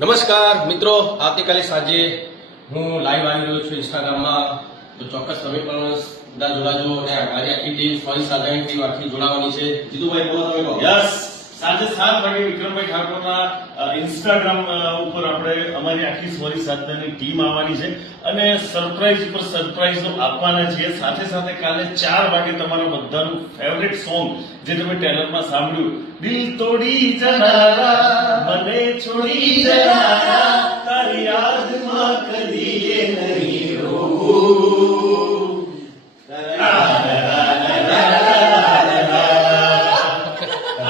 નમસ્કાર, મિત્રો. આવતીકાલે સાંજે હું લાઈવ આવી રહ્યો છું ઇન્સ્ટાગ્રામમાં તો ચોક્કસ તમે પણ જોડાજો અને મારી આખી ટીમ સોરી સાધારણ ટીમ આખી જોડાવાની છે. જીતુભાઈ, બોલો તમે યસ સાંજે સાત વાગે વિક્રમભાઈ ઠાકોરના ઇન્સ્ટાગ્રામ ઉપર આપણે અમારી આખી સોરી સાધનાની ટીમ આવવાની છે. અને સરપ્રાઈઝ ઉપર સરપ્રાઇઝ આપવાના છીએ. સાથે સાથે કાલે ચાર વાગે તમારા બધાનું ફેવરેટ સોંગ જે તમે ટેલરમાં સાંભળ્યું, દિલ તોડી જનારા, મને છોડી જનારા.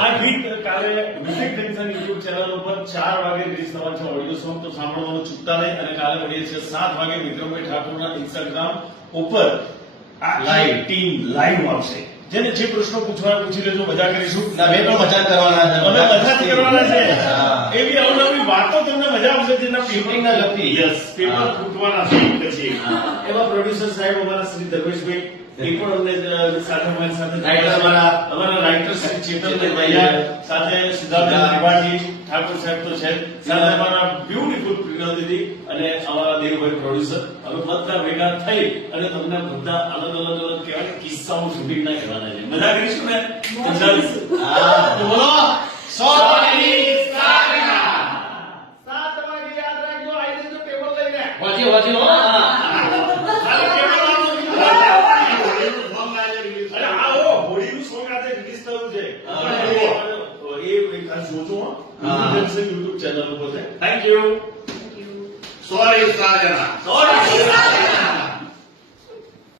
આ ગીત કાલે મ્યુઝિક જંકશન યુટ્યુબ ચેનલ ઉપર ચાર વાગે રિલીઝ થવાનું છે. ઓડિયો સોંગ તો સાંભળવાનું ચૂકતા નહીં અને કાલે મળીએ છીએ સાત વાગે વિક્રમભાઈ ઠાકોરના ઇન્સ્ટાગ્રામ ઉપર. લાઈવ ટીમ લાઈવ આવશે જેને જે પ્રશ્નો પૂછવા પૂછી લેજો મજા કરીશું. ના મેં પણ મજા કરવાના છે અમે મજા કરવાના છે. એવી અવનવી યસ પેપર ફૂટવાના છે પછી એવા પ્રોડ્યુસર સાહેબ અમારા શ્રી ધર્મેશભાઈ એ પણ અમને સાથે અમારી સાથે અમારા. અમારા રાઇટર શ્રી ચેતનભાઈ. ભૈયા સાથે સિદ્ધાર્થ સિદ્ધાર્થ. ત્રિપાઠી ઠાકોર સાહેબ તો છે. સાથે અમારા બ્યુટીફુલ પ્રિયલ દીદી અને અમારા દેવભાઈ પ્રોડ્યુસર અમે બધા ભેગા થઈ અને તમને બધા અલગ અલગ અલગ કહેવાય કિસ્સાઓ શૂટિંગ ના કહેવાના છે. મજા કરીશું ને? બોલો. જોજો હો. YouTube channel ઉપર છે. Thank you. સોરી સાજના Sorry.